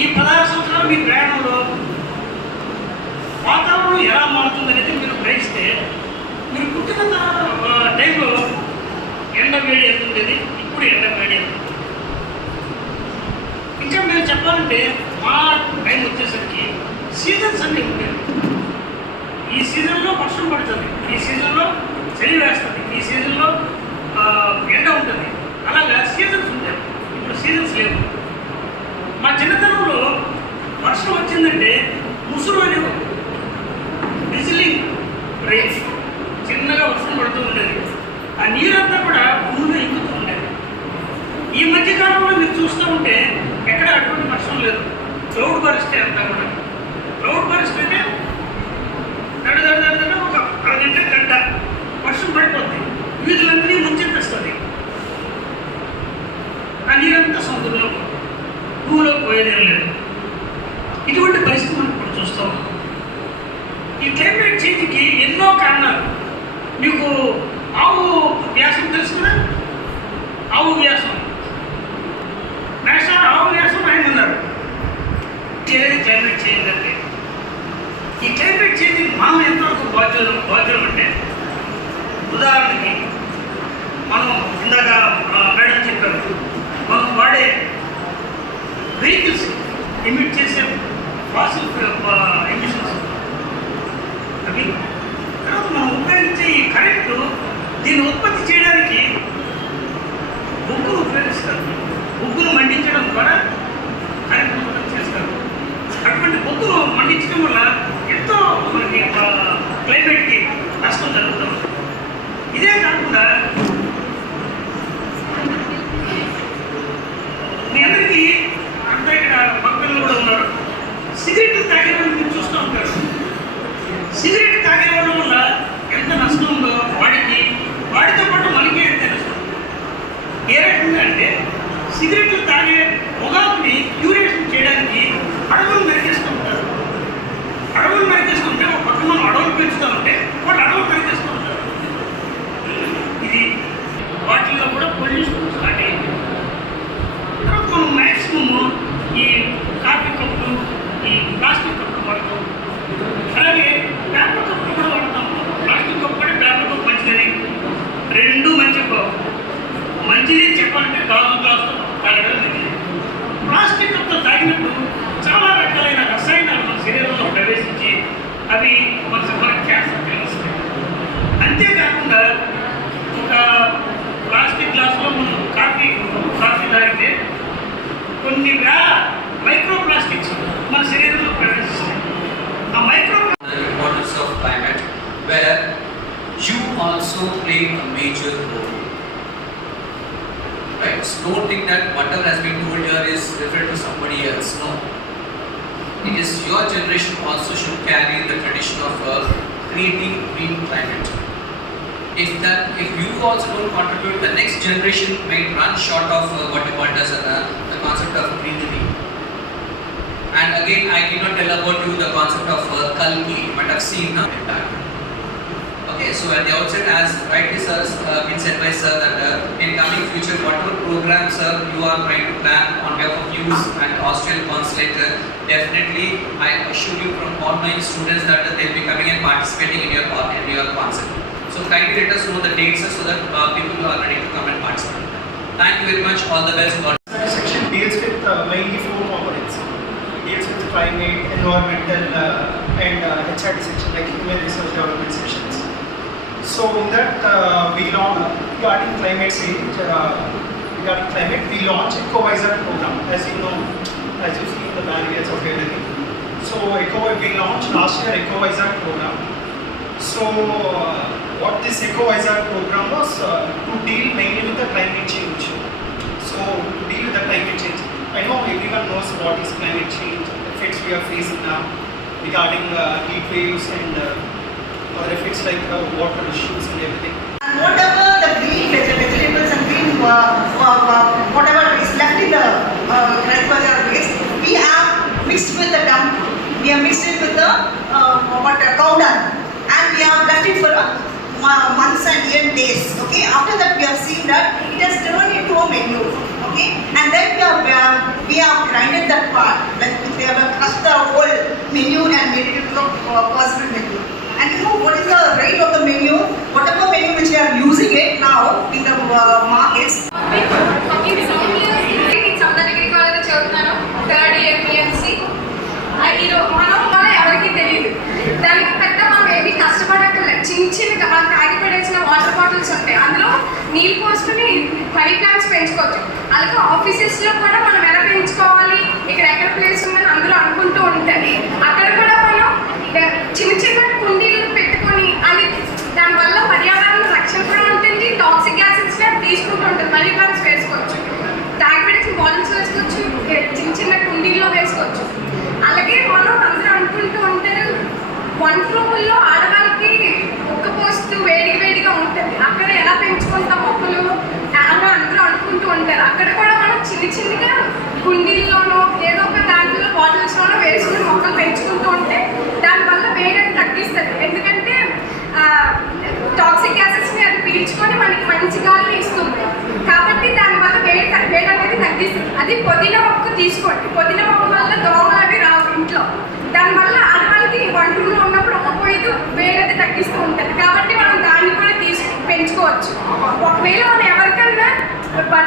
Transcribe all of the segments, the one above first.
ఈ పదహారు సంవత్సరాలు మీ ప్రయాణంలో వాతావరణం ఎలా మారుతుందనేది మీరు గ్రహిస్తే మీరు పుట్టిన టైంలో ఎండ వేడి ఎంత ఉండేది? ఇప్పుడు ఎండ వేడి ఎంత ఇంకా మేము చెప్పాలంటే మా టైం వచ్చేసరికి సీజన్స్ అన్నీ ఉండేవి ఈ సీజన్లో వర్షం పడుతుంది ఈ సీజన్లో చలి వేస్తుంది ఈ సీజన్లో ఎండ ఉంటుంది. అలాగా సీజన్స్ ఉంటాయి. ఇప్పుడు సీజన్స్ లేవు. మా చిన్నతనం వర్షం వచ్చిందంటే ముసురు అనే విజిలింగ్ రైన్స్ చిన్నగా వర్షం పడుతూ ఉండేది. ఆ నీరంతా కూడా భూమిలో ఇంకుతూ ఉండేది. ఈ మధ్య కాలంలో మీరు చూస్తూ ఉంటే ఎక్కడ అటువంటి వర్షం లేదు. క్లౌడ్ పరిస్థితి అంతా కూడా. క్లౌడ్ పరిస్థితి అంటే దడ దడ దడ దడ ఒక అరగంట గంట వర్షం పడిపోద్ది వీధులన్నీ ముంచెత్తేస్తుంది ఆ నీరంతా సముద్రంలో పోతుంది. భూమిలో పోయేదేం లేదు ఇటువంటి పరిస్థితి మనం ఇప్పుడు చూస్తాం ఈ క్లైమేట్ చేంజ్కి ఎన్నో కారణాలు మీకు ఆవు వ్యాసం తెలుసుకున్నా? ఆవు వ్యాసం. నేషనల్ ఆవు వ్యాసం ఆయన ఉన్నారు. క్లైమేట్ చేంజ్ అంటే? ఈ క్లైమేట్ చేంజ్ మనం ఎంతవరకు బాధ్యులు బాధ్యులు అంటే? ఉదాహరణకి మనం ఇందాక మేడం చెప్పారు. మనం వాడే వెహికల్స్ ఎమిట్ చేసే ఫాసిల్ ఎమిషన్స్ అవి ఉపయోగించే ఈ కరెంటు దీన్ని ఉత్పత్తి చేయడానికి బొగ్గును ఉపయోగిస్తారు. బొగ్గును మండించడం ద్వారా కరెంటు ఉత్పత్తి చేస్తారు. అటువంటి బొగ్గును మండించడం వల్ల ఎంతో మనకి క్లైమేట్కి నష్టం జరుగుతుంది. Creating green climate. If that, if you also don't contribute, the next generation may run short of uh, what you want as uh, the concept of greenery. And again, I did not tell about you the concept of uh, Kalki, might have seen uh, that. Okay, so at the outset, as rightly sir, uh, been said by sir that uh, in coming future, whatever programs sir you are trying to plan on behalf of you and Austrian consulate, uh, definitely I assure you from all my students that uh, they'll be coming and participating in your in your concept. So kindly let us know the dates so that uh, people are ready to come and participate. Thank you very much. All the best. God section deals with uh, mainly four components. Deals with climate, environmental, uh, and uh, HRD section, like human resource development sections. So in that, uh, we launch regarding climate change, uh, regarding climate, we launch EcoVisor program. As you know, as you see in the barriers of everything. So Eco, we launched last year EcoVisor program. So uh, what this EcoVisor program was uh, to deal mainly with the climate change. So to deal with the climate change, I know everyone knows what is climate change, effects we are facing now regarding uh, heat waves and uh, benefits like uh, water issues and everything. And whatever the green vegetables and green uh, uh, uh, whatever is left in the uh, waste, we have mixed with the dump. We have mixed it with the uh, what uh, cow dung, and we have left it for uh, a months and even days. Okay, after that we have seen that it has turned into a menu. Okay, and then we have uh, we have grinded that part. Like we have crushed the whole menu and made it into a possible menu. And you know what is the rate of the menu? Whatever menu which you are using it now in the uh, markets. దానికి పెద్ద మనం ఏమి కష్టపడక్కర్లేదు చిన్న చిన్న water bottles ఉంటాయి అందులో నీళ్ళు పోసుకుని మనీ ప్లాంట్స్ పెంచుకోవచ్చు అలాగే ఆఫీసెస్లో కూడా మనం ఎలా పెంచుకోవాలి ఇక్కడ ఎక్కడ ప్లేస్ ఉందని అందులో అనుకుంటూ ఉంటుంది అక్కడ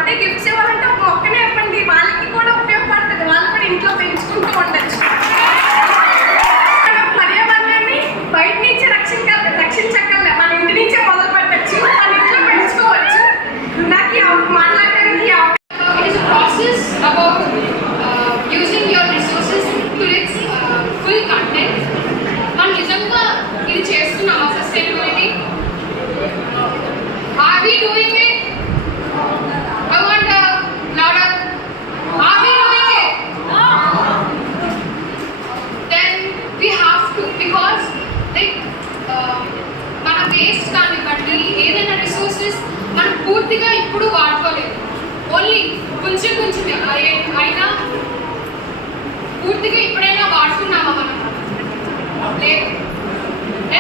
బర్త్డే గిఫ్ట్స్ ఇవ్వాలంటే ఒక మొక్కనే ఇవ్వండి. వాళ్ళకి కూడా ఉపయోగపడుతుంది. వాళ్ళు కూడా ఇంట్లో పెంచుకుంటూ ఉండొచ్చు. పర్యావరణాన్ని బయట నుంచి రక్షించాలి రక్షించక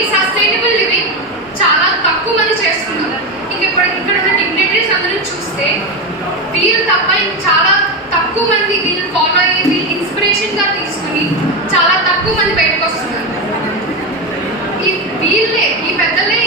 ఈ సస్టైనబుల్ లివింగ్ చాలా తక్కువ మంది చేస్తున్నారు. ఇంక ఇప్పుడు ఇక్కడ ఉన్న డిగ్నిటరీస్ అందరూ చూస్తే వీళ్ళు తప్ప చాలా తక్కువ మంది వీళ్ళు ఫాలో అయ్యి వీళ్ళు ఇన్స్పిరేషన్గా తీసుకుని చాలా తక్కువ మంది బయటకు వస్తున్నారు. ఈ వీళ్ళే ఈ పెద్దలే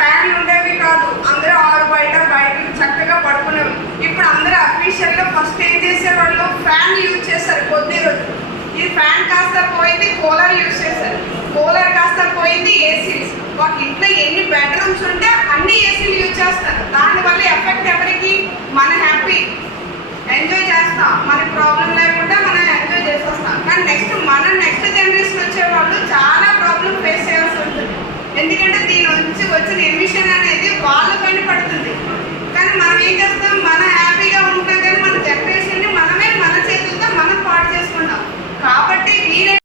ఫ్యాన్లు ఉండేవి కాదు. అందరూ ఆరు బయట బయట చక్కగా పడుకునేవి ఇప్పుడు అందరూ అఫీషియల్గా ఫస్ట్ ఏం చేసేవాళ్ళు? ఫ్యాన్ యూజ్ చేస్తారు కొద్ది రోజు ఈ ఫ్యాన్ కాస్త పోయింది కూలర్ యూజ్ చేస్తారు కూలర్ కాస్త పోయింది ఏసీ వాళ్ళ ఇంట్లో ఎన్ని బెడ్రూమ్స్ ఉంటే అన్ని ఏసీలు యూజ్ చేస్తారు. దానివల్ల ఎఫెక్ట్ ఎవరికి వచ్చిన ఎమిషన్ అనేది వాళ్ళ పైన పడుతుంది. కానీ మనం ఏం చేస్తాం? మన